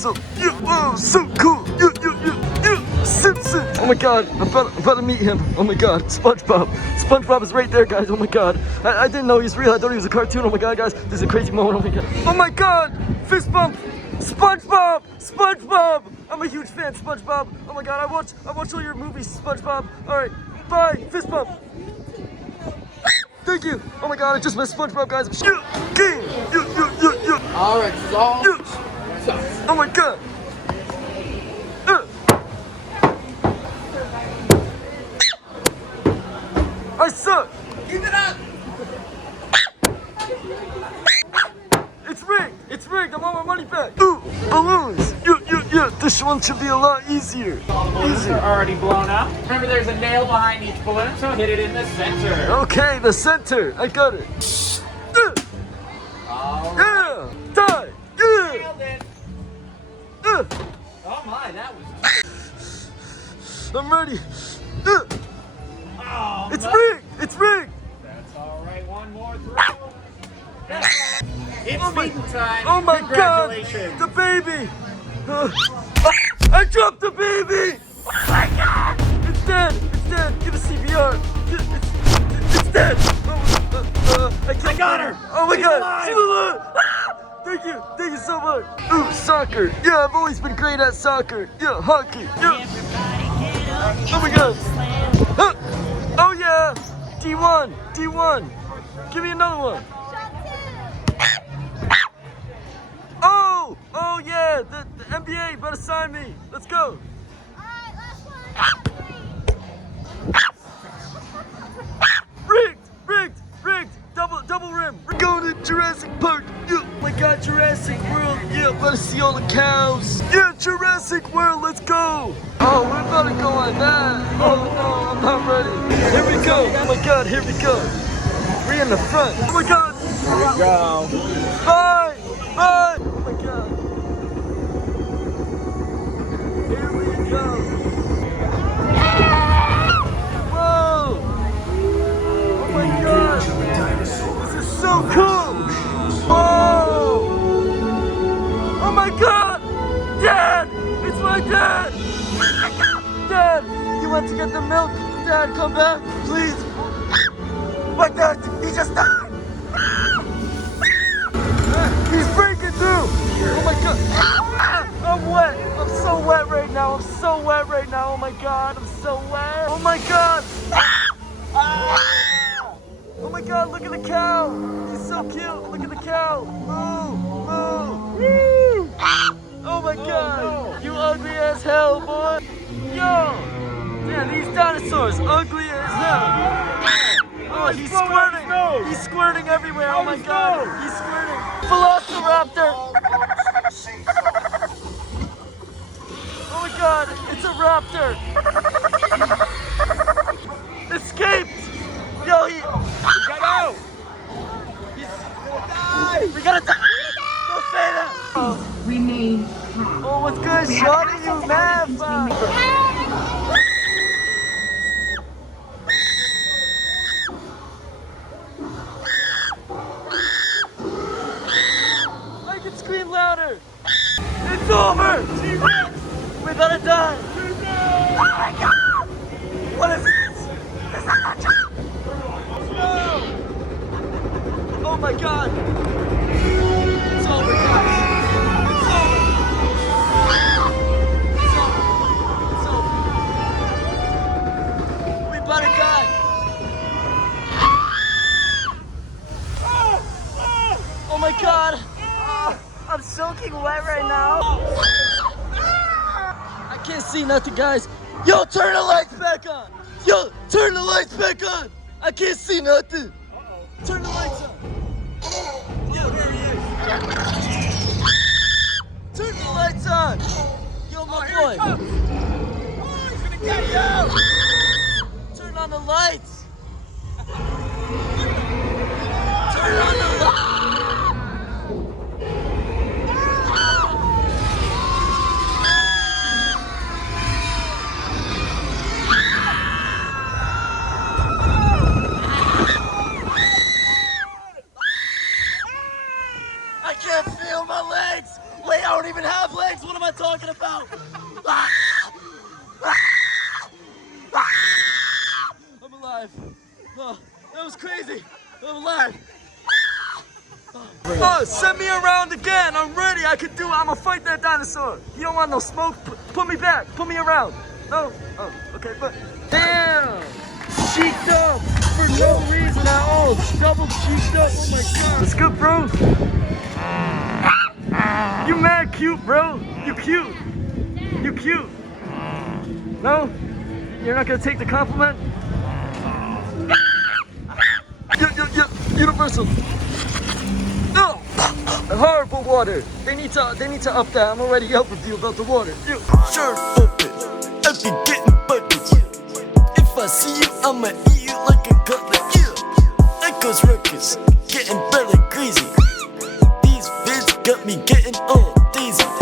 so cool. Simpson. Oh my God, I'm about to meet him. Oh my God, SpongeBob. SpongeBob is right there, guys. Oh my God, I didn't know he was real. I thought he was a cartoon. Oh my God, guys, this is a crazy moment. Oh my God. Oh my God, fist bump. SpongeBob. SpongeBob. I'm a huge fan, SpongeBob. Oh my God, I watch all your movies, SpongeBob. All right, bye. Fist bump. Thank you. Oh my God, I just met SpongeBob, guys. All right, so. Oh my God. I suck. Keep it up. It's rigged. It's rigged. I want my money back. Ooh, balloons. Yeah. This one should be a lot easier. Balloons are already blown up. Remember, there's a nail behind each balloon, so hit it in the center. Okay, the center. I got it. All right. Yeah. Die. Yeah. Nailed it. Oh my, that was. I'm ready. Oh, It's no. rigged. It's rigged. That's all right. One more throw. It's feeding time. Oh my God. Congratulations. The baby. I dropped the baby. Oh my God. It's dead. It's dead. Give it CPR. It's dead. I got her. Oh my God. alive. She's alive. Thank you. Thank you so much. Ooh, soccer. Yeah, I've always been great at soccer. Yeah, hockey. Yeah. Oh my God. Huh. Oh yeah. D1. D1. Give me another one. Oh yeah. The NBA better sign me. Let's go. Alright, last one. Rigged. Double rim. We're going to Jurassic Park. Yeah. Oh my God, Jurassic World. Yeah, better see all the cows. Yeah, Jurassic World. Let's go. Oh, we're about to go on that. Oh no, I'm not ready. Here we go. Oh my God, here we go. We're in the front. Oh my God. Here we go. Bye. Oh my God. Here we go. Whoa. Oh my God. This is so cool. Whoa. Oh my God. Dad. It's my dad. Dad. You went to get the milk. Dad, come back, please. My dad, he just died. He's breaking through. Oh my God. I'm wet. I'm so wet right now. Oh my God. I'm so wet. Oh my God. Oh my God. Look at the cow. He's so cute. Look at the cow. Moo. Oh my God. You ugly as hell, boy. Yo. Yeah, these dinosaurs ugly as hell. Oh, he's squirting. He's squirting everywhere. Oh my God. He's squirting. Velociraptor. Oh my God. It's a raptor. Escaped. Yo, we gotta go. We gotta die. Don't say that. Remain Oh, what's good, shorty? You mad, fuck? I can scream louder. It's over. We better die. Oh my God. What is this? Is that a trap? No. Oh my God. It's over, guys. It's over. It's over. We better die. Oh my God. I'm soaking wet right now. I can't see nothing, guys. Yo, turn the lights back on. Yo, turn the lights back on. I can't see nothing. Turn the lights on. Yo, there he is. Turn the lights on. Yo, my boy. Oh, he's gonna get you. Turn on the lights. Turn on the lights. I can't don't even have legs. What am I talking about? I'm alive. Oh, that was crazy. I'm alive. Oh, send me around again. I'm ready. I could do it. I'm gonna fight that dinosaur. You don't want no smoke? Put me back. Put me around. No? Oh, okay, but damn! Cheeked up for no reason at all. Double cheeked up. Oh my god. What's good, bro? You mad cute, bro. You cute. You cute. No? You're not gonna take the compliment? Universal. No! Horrible water. They need to up that. I'm already up with you about the water. Shirt open, I be getting buckets. If I see you, I'ma eat you like a cutlet. Yeah, that goes records, getting better crazy. These vids got me getting on daisy.